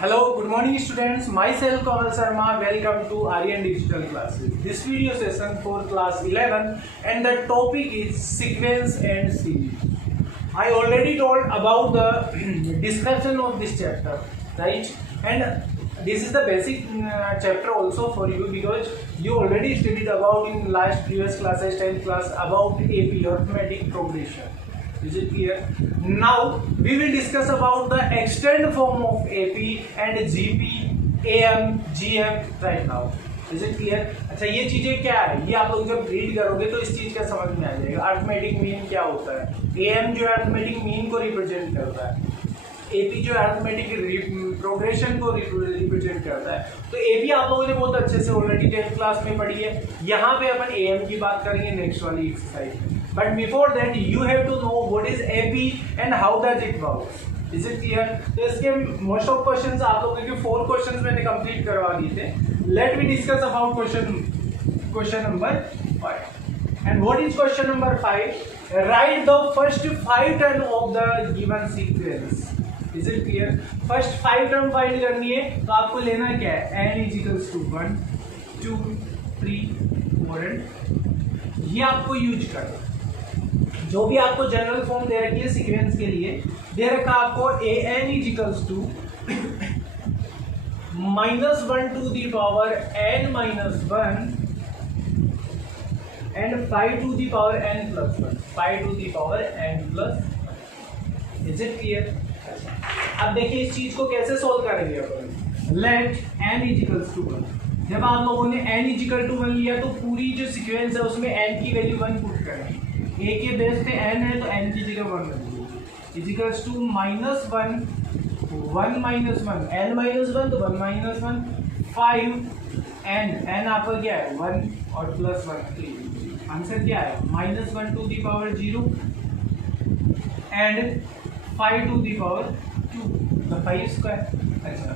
Hello, good morning students. Myself Kamal Sharma. Welcome to Aryan Digital Classes. This video session for class 11 and the topic is sequence and series. I already told about the discussion of this chapter, right? And this is the basic chapter also for you because you already studied about in last previous classes, 10th class about AP arithmetic progression. Is it clear? Now we will discuss about the extended form of AP and GP, AM, GM right now. Is it clear? अच्छा ये चीजें क्या है, ये आप लोग जब read करोगे तो इस चीज का समझ में आ जाएगा. अरिथमेटिक मीन क्या होता है, AM जो है अरिथमेटिक मीन को रिप्रेजेंट करता है, AP जो है अरिथमेटिक प्रोग्रेशन को रिप्रेजेंट करता है. तो AP आप लोगों ने बहुत अच्छे से ऑलरेडी 10th क्लास में पढ़ी है. यहाँ पे अपन AM की बात करेंगे नेक्स्ट वाली एक्सरसाइज में. But before that you have to know what is AP and how does it work. Is it clear? तो इसके most of questions आप लोगों के 4 questions मैंने complete करवा दिए थे. Let me discuss about question number 5. And what is question number 5? Write the first 5 term of the given sequence. Is it clear? First 5 term find करनी है तो आपको लेना क्या है, n is equals to 1, 2, 3, 4 and ये आपको यूज करना. जो भी आपको जनरल फॉर्म दे रखी है सीक्वेंस के लिए, दे रखा आपको an is equals to -1 to the power n minus 1 and 5 to the power n plus 1, 5 to the power n plus 1. Is it clear? अब देखिए इस चीज को कैसे सोल्व करेंगे अपन. Let n is equals to 1. जब आप लोगों ने n is equal to 1 लिया तो पूरी जो सीक्वेंस है उसमें n की वैल्यू 1 पुट करनी. a के बेस पे n है तो n की जगह 1 रख दीजिए. Is equals to -1, 1 minus 1, n minus 1 तो 1 minus 1, 5 n आपका क्या है 1 और प्लस 1. आंसर क्या है -1 to the power 0 and 5 to the power 2, तो 5 स्क्वायर. अच्छा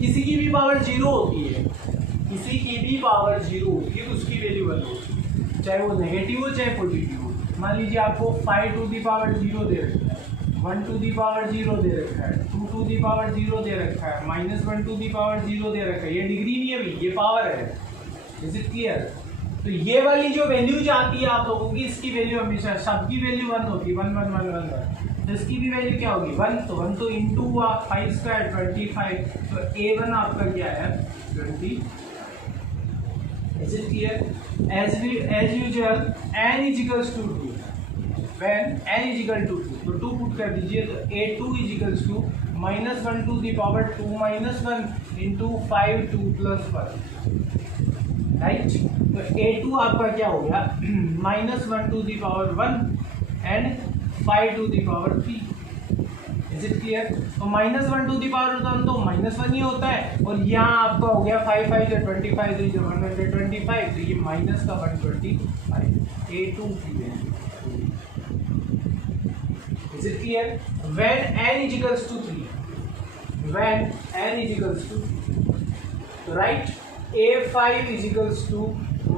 किसी की भी पावर 0 होती है, किसी की भी पावर 0 होती है तो उसकी वैल्यू 1 होती है, चाहे वो नेगेटिव हो चाहे पॉजिटिव हो. मान लीजिए आपको 5 to the power 0 दे रखा है, 1 to the power 0 दे रखा है, 2 to the power 0 दे रखा है, -1 to the power 0 दे रखा है. ये डिग्री नहीं है भाई, ये पावर है. Is it clear? तो ये वाली जो वैल्यूज आती है आप लोगों की, इसकी वैल्यू हमेशा सबकी वैल्यू 1 होती है, 1 1 1 1 1. तो इसकी भी वैल्यू क्या होगी 1, तो 1 तो इंटू 5 स्क्वायर 25. तो a1 आपका क्या है 20. Is it clear? As usual, n is equals to 2. When n is equal to 2, तो 2 पुट कर दीजिए तो a2 is equals to -1 to the power 2 minus 1 into 5 2 plus 1. Right? तो a2 आपका क्या हो गया -1 to the power 1 and 5 to the power 3. Is it clear? तो -1 to the power 1 तो -1 ही होता है और यहाँ आपका हो गया 5 5 से 25 3 से 125, तो ये माइनस का 125. a2 की value. Is it clear? When n is equals to 3, when n is equals to 3, तो right a5 is equals to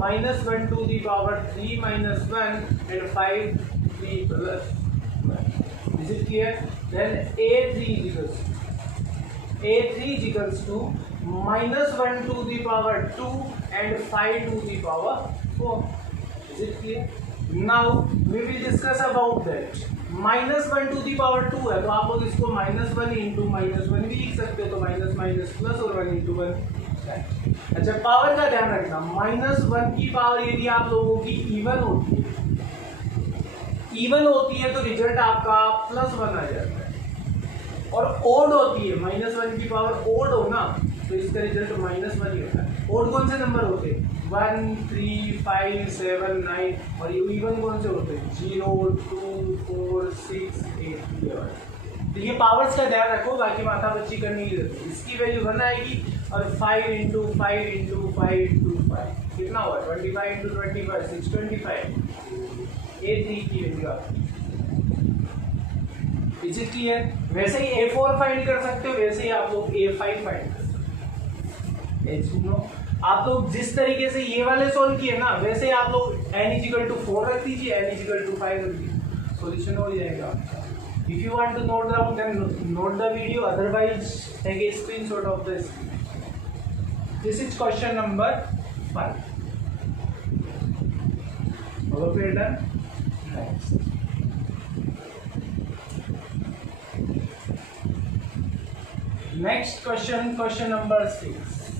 -1 to the power 3 minus 1 and 5 3 plus 1. Is it clear? Then a3 is equals to -1 to the power 2 and 5 to the power 4. Is it clear? Now we will discuss about that. -1 to the power 2 है तो आप लोग इसको -1 into -1 भी लिख सकते हो, तो माइनस प्लस और 1 into 1. अच्छा पावर का ध्यान रखना, -1 की पावर यदि आप लोगों की इवन होती है तो रिजल्ट आपका +1 आ जाता है, और ओड होती है -1 की पावर ओड हो ना तो इसका रिजल्ट -1 ही होता है. ओड कौन से नंबर होते हैं 1 3 5 7 9, और इवन कौन से होते हैं 0 2 4 6 8 11. तो ये पावर्स का ध्यान रखो, बाकी माथा बच्ची करने की जरूरत है. इसकी वैल्यू 1 आएगी और 5 into 5 into 5 into 5 कितना हुआ 25 into 25 625. a3 की वैल्यू आपकी. Is it clear? वैसे ही a4 फाइंड कर सकते हो, वैसे ही आप लोग a5 फाइंड कर सकते हो. आप लोग जिस तरीके से ये वाले सोल्व किए ना, वैसे ही आप लोग n is equal to 4 रख दीजिए, n is equal to 5 रख दीजिए, सॉल्यूशन हो जाएगा आपका. If you want to note down, then note the video. Otherwise, take a screenshot of this. This is question number 5. Okay, done. Next. Next question, question number 6.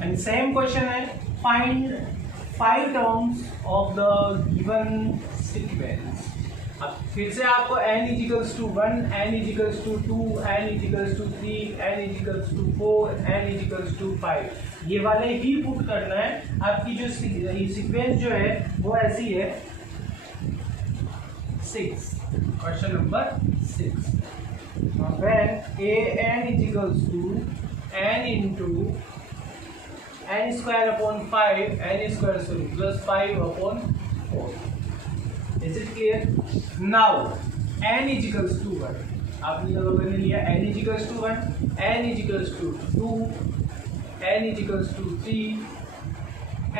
And same question है, find 5 terms of the given sequence. अब फिर से आपको n equals to 1, n equals to 2, n equals to 3, n equals to 4, n equals to 5 ये वाले ही put करना है. आपकी जो सीक्वेंस जो है वो ऐसी है 6. Question number 6. When an is equals to n into n square upon 5, n square sorry plus 5 upon 4. Is it clear? Now n is equals to 1. आपने लोगों ने लिया n is equals to 1, n is equals to 2, n is equals to 3,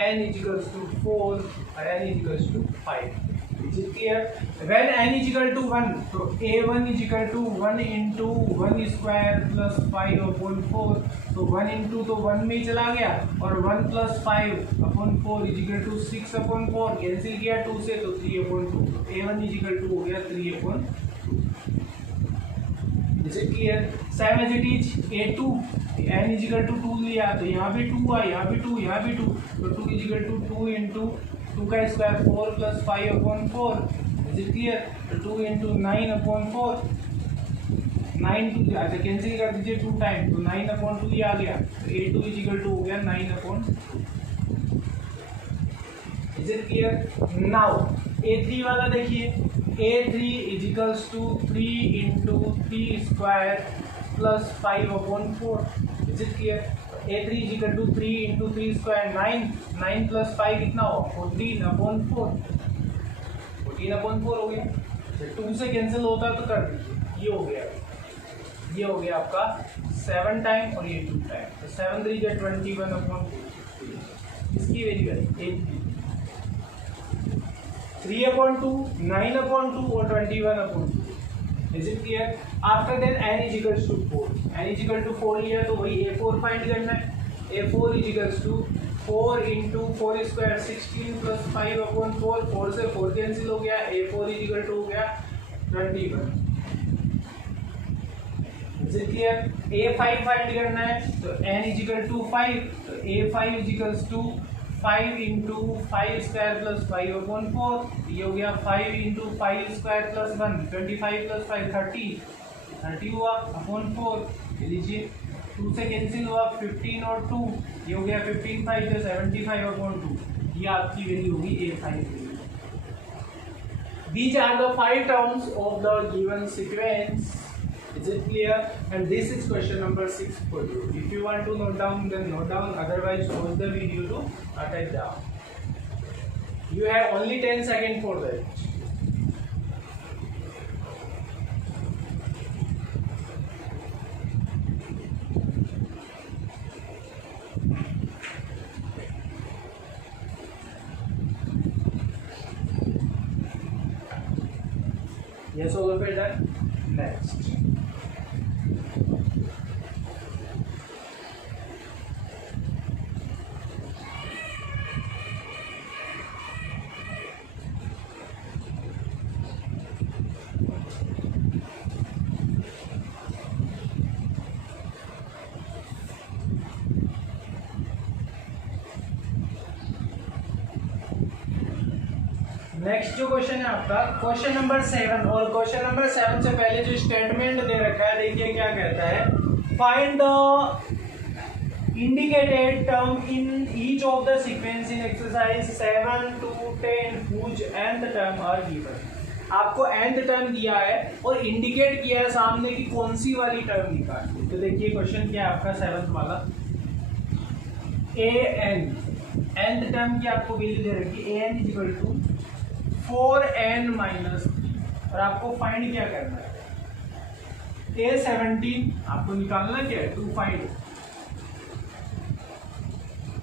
n is equals to 4 और n is equals to 5. Is it clear? When n is equal to 1, तो a1 is equal to 1 into 1 square plus 5 upon 4. तो 1 into तो 1 में चला गया और 1 plus 5 upon 4 is equal to 6 upon 4. Cancel किया 2 से तो 3 upon 2. तो a1 is equal to हो गया 3 upon 2. Is it clear? Same as it is a2. n is equal to 2 लिया तो यहाँ भी 2 हुआ, यहाँ भी 2, यहाँ भी 2. तो 2 is equal to 2 into 2 का square 4 plus 5 upon 4. Is it clear? तो 2 into 9 upon 4. 9 2 अच्छा कैंसिल कर दीजिए 2 टाइम तो 9 upon 2 ये आ गया. तो a2 is equal to हो गया 9 upon 2. Is it clear? Now a3 वाला देखिए. a3 is equals to 3 into 3 square plus 5 upon 4. Is it clear? a3 is equal to 3 into 3 square 9. 9 plus 5 कितना हो? 14 upon 4. 14 upon 4 हो गया. 2 से कैंसिल होता है तो कर दीजिए. ये हो गया. ये हो गया आपका 7 टाइम और ये 2 टाइम. तो 7 3 जो 21 upon 4. इसकी वैल्यू है 3 upon 2, 9 upon 2 और 21 upon 2. Is it clear? After that n is equals to 4. n is equal to 4 लिया तो वही a4 फाइंड करना है. a4 is equals to 4 into 4 square 16 plus 5 upon 4. 4 से 4 कैंसिल हो गया. a4 is equal to हो गया 21. Is it clear? a5 find करना है तो n is equal to 5. तो a5 is equals to 5 into 5 square plus 5 upon 4. ये हो गया 5 into 5 square plus 1. 25 plus 5 30 हुआ upon 4. लीजिए 2 से कैंसिल हुआ 15 और 2. ये हो गया 15 5 से 75 upon 2. ये आपकी वैल्यू होगी a5 value. These are the 5 terms of the given sequence. Is it clear? And this is question number 6 for you. If you want to note down, then note down. Otherwise, pause the video to attach down. You have only 10 seconds for that. Yes, all of it done. Next. Next जो question है आपका question number 7. और question number 7 से पहले जो statement दे रखा है देखिए क्या कहता है. Find the indicated term in each of the sequence in exercise 7 to 10 whose nth term are given. आपको nth टर्म दिया है और इंडिकेट किया है सामने की कौन सी वाली टर्म निकालनी. तो देखिए क्वेश्चन क्या है आपका 7th वाला. an nth टर्म की आपको वैल्यू दे रखी है. an equal to 4n minus 3 और आपको फाइंड क्या करना है. a17 आपको निकालना क्या है. टू फाइंड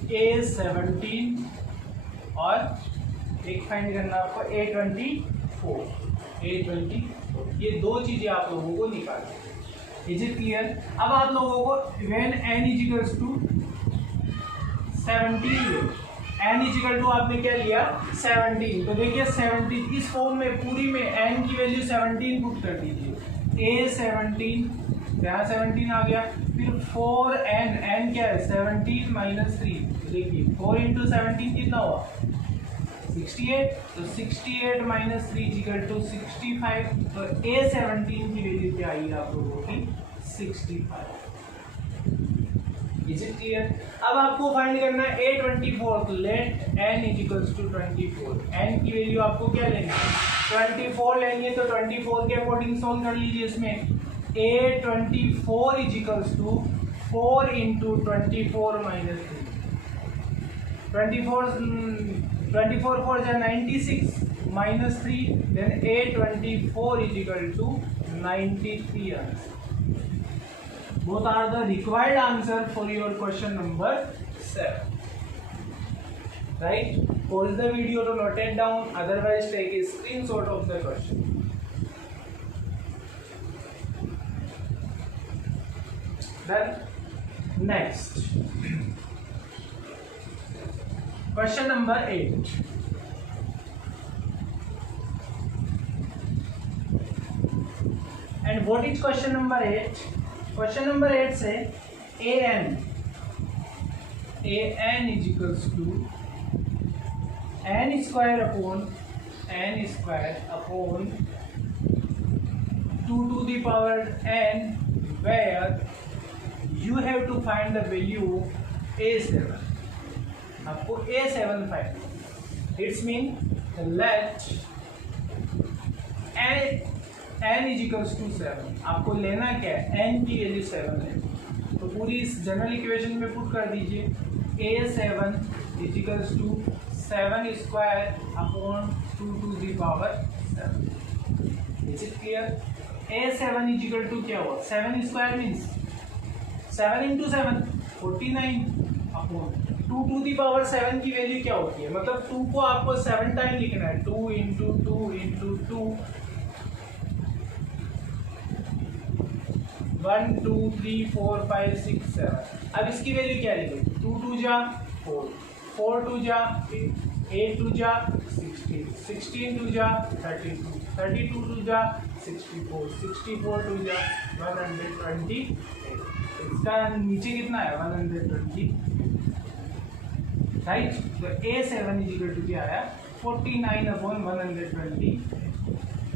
a17 और एक फाइंड करना आपको a24. तो ये दो चीजें आप लोगों को निकालनी। Is it clear? अब आप लोगों को when n equals to 17, n equal to आपने क्या लिया 17, तो देखिए 17 इस फॉर्म में पूरी में n की वैल्यू 17 पुट कर दीजिए। a 17, यहाँ 17 आ गया, फिर 4n, n क्या है 17 माइनस 3, देखिए 4 इंटू 17 कितना हुआ 68, तो 68 माइनस 3 इजिकल टू 65, तो a 17 की वैल्यू क्या आई आप लोगों की 65। Is it clear? अब आपको फाइंड करना है a24, तो let n equals to 24, n की वैल्यू आपको क्या लेनी है 24 लेंगे, तो 24 के अकॉर्डिंग सोल्व कर लीजिए। इसमें a24 इजिकल्स टू 4 इंटू 24 माइनस 3, 24 4 जा 96 minus 3, then a24 equal to 93 answer. Both are the required answer for your question number 7. Right? Pause the video to note it down. Otherwise, take a screenshot of the question. Then, next. Question number 8. And what is question number 8? Question number 8 से an is equals to n square upon 2 to the power n, where you have to find the value a7. आपको a7 फाइंड। It's mean let n is equals to 7, आपको लेना क्या है n की value 7 है, तो पूरी इस जनरल इक्वेशन में पुट कर दीजिए a7 is equals to 7 square upon 2 to the power 7। Is it clear? a7 is equal to क्या हुआ 7 square means 7 into 7 49 upon 2 to the power 7 की वैल्यू क्या होती है, मतलब 2 को आपको 7 टाइम लिखना है, 2 इंटू 2 इंटू 2, 1 2 3 4 5 6 7। अब इसकी वैल्यू क्या लिखेंगे 2 2 जा 4, 4 2 जा 8 2 जा 16, 16 2 जा 32, 32 2 जा 64, 64 2 जा 128। इसका नीचे कितना है 120, राइट? तो a7 इज इक्वल टू क्या आया 49 upon 120।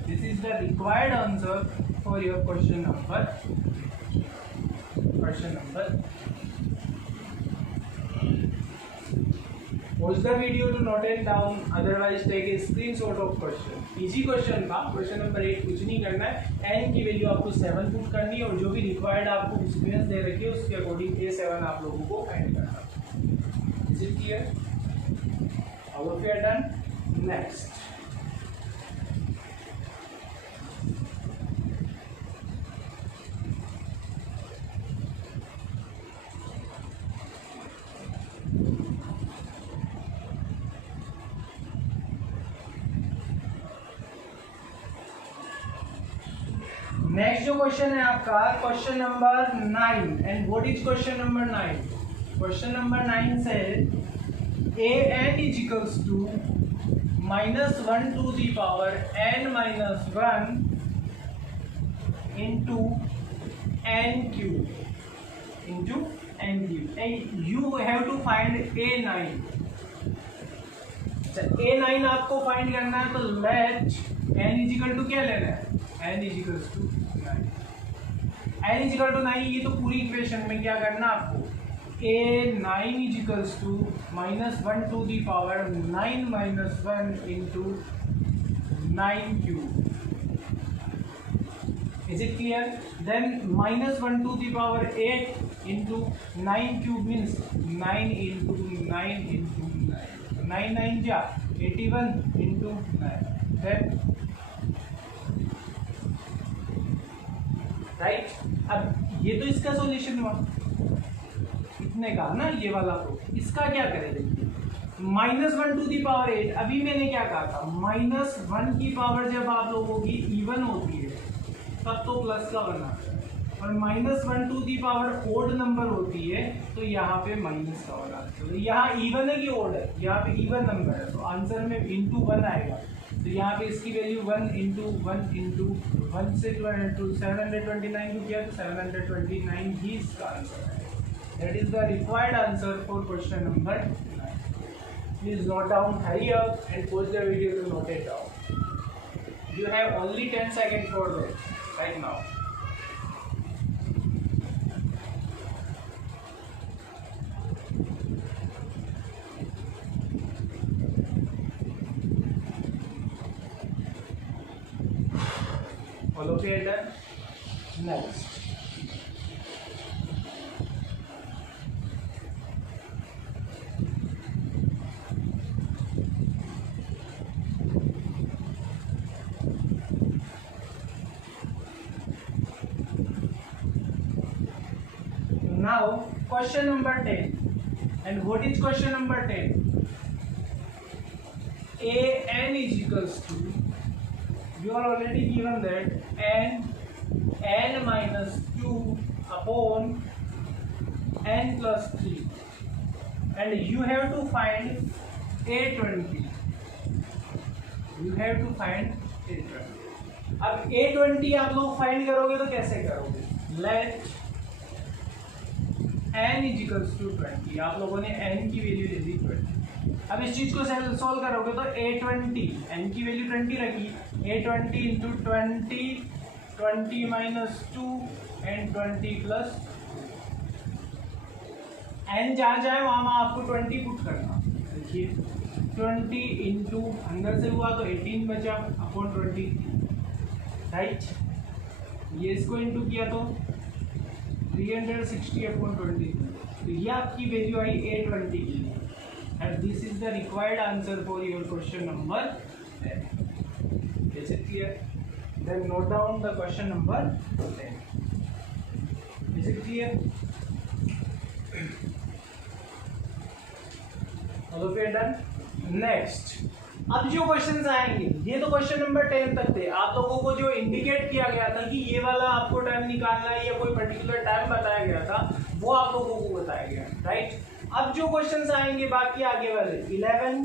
This is the required answer for your question number 8. Watch the video to note it down, otherwise take a screenshot of question. Easy question था, क्वेश्चन नंबर 8। कुछ नहीं करना है, n की value आपको 7 put करनी है और जो भी रिक्वायर्ड आपको एक्सपीरियंस दे रखी है उसके अकॉर्डिंग a7 आप लोगों को फाइंड करना है। Is it clear? All of you are done? Next next जो क्वेश्चन है आपका question number 9। And what is question number 9? Question number 9 से an is equals to -1 to the power n minus 1 into n cube and you have to find a9। a9 आपको find करना है, तो let n is equal to क्या लेना है n is equal to 9, n is equal to 9। ये तो पूरी इक्वेशन में क्या करना आपको a9 is equals to -1 to the power 9 minus 1 into 9 cube. Is it clear? Then -1 to the power 8 into 9 cube means 9 into 9 into 9, 9 9 जा 81 into 9, then right. अब ये तो इसका सॉल्यूशन हुआ, इतने का ना ये वाला, तो इसका क्या करेंगे -1 टू दी पावर 8, अभी मैंने क्या कहा था, -1 की पावर जब आप लोगों की इवन होती है तब तो प्लस का बनाता है, और -1 to the power odd number होती है तो यहाँ पे माइनस का बनाता है। तो यहाँ इवन है कि ओड है, यहाँ पे इवन नंबर है तो आंसर में इंटू 1 आएगा, तो यहाँ पे इसकी वैल्यू 1 इंटू 1 से 729 को किया तो 729 ही इसका आंसर है। That is the required answer for question number 9। Please note down, hurry up and pause the video to note it down. You have only 10 second for that right now. All okay done? Next. Now question number 10. And what is question number 10? An is equals to, you are already given that n minus 2 upon n plus 3, and you have to find a20. You have to find a20. अब a20 आप लोग find करोगे तो कैसे करोगे, let n is equals to 20, आप लोगों ने n की वैल्यू ले ली 20। अब इस चीज को सोल्व करोगे तो a20, n की वैल्यू 20 रखी, a20 into 20 minus 2 and 20 plus n जहाँ जाए वहाँ आपको 20 पुट करना। देखिए 20 इंटू अंदर से हुआ तो 18 बचा अपॉन 20, राइट। ये इसको इंटू किया तो 360 अपॉन 20, तो ये आपकी वैल्यू आई a20 की, and this is the required answer for your question number 10. Is it clear? Then note down the question number 10. Is it clear? All okay done? Next. अब जो क्वेश्चंस आएंगे, ये तो क्वेश्चन नंबर 10 तक थे। आप लोगों को जो इंडिकेट किया गया था कि ये वाला आपको टाइम निकालना है या कोई पर्टिकुलर टाइम बताया गया था, वो आप लोगों को बताया गया, राइट। अब जो क्वेश्चंस आएंगे बाकी आगे वाले 11,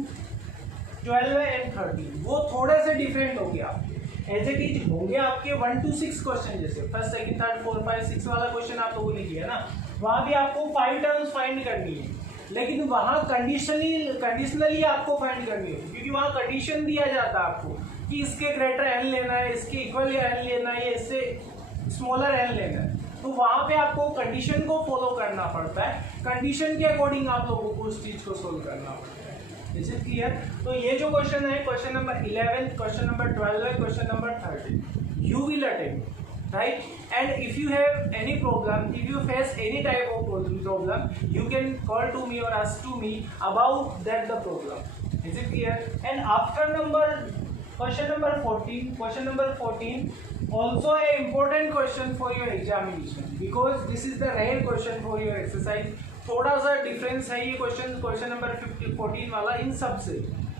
12 एंड 13, वो थोड़े से डिफरेंट हो गया आपके, एज इट इज होंगे आपके 1 to 6 क्वेश्चन, जैसे फर्स्ट सेकंड थर्ड 4 5 6 वाला क्वेश्चन आप लोगों ने किया ना, वहां भी आपको 5 टर्म्स फाइंड करनी है, लेकिन वहां कंडीशनली आपको फाइंड करनी है, क्योंकि वहां कंडीशन दिया जाता है आपको कि इसके ग्रेटर एन लेना है, इसके इक्वल एन लेना है, या इससे स्मॉलर एन लेना है, तो वहां पे आपको कंडीशन को फॉलो करना पड़ता है, कंडीशन के अकॉर्डिंग आप लोगों को उस चीज को सोल्व करना पड़ता है। Is it clear? तो ये जो क्वेश्चन है, question number 11, question number 12, question number 13, you will attempt, right? And if you have any problem, if you face any type of problem, you can call to me or ask to me about that the problem. Is it clear? And after question number 14 also a important question for your examination, because this is the rare question for your exercise. थोड़ा सा difference है ये question number 14 वाला इन सब से,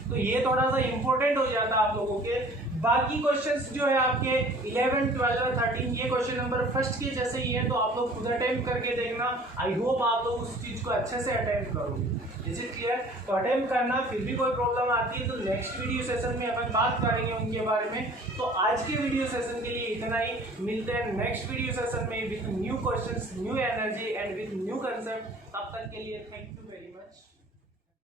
तो ये थोड़ा सा इंपॉर्टेंट हो जाता है आप लोगों के। बाकी क्वेश्चंस जो है आपके 11, 12 और 13 ये क्वेश्चन नंबर फर्स्ट के जैसे ही है, तो आप लोग खुद अटेम्प्ट करके देखना। आई होप आप लोग उस चीज को अच्छे से अटेम्प्ट करोगे। Is it clear? तो अटेम्प्ट करना, फिर भी कोई प्रॉब्लम आती है तो नेक्स्ट वीडियो सेशन में अपन बात करेंगे उनके बारे में। तो आज के वीडियो सेशन के लिए इतना ही, मिलते हैं नेक्स्ट वीडियो सेशन में with new questions, new energy and with new concept. तब तक के लिए थैंक यू।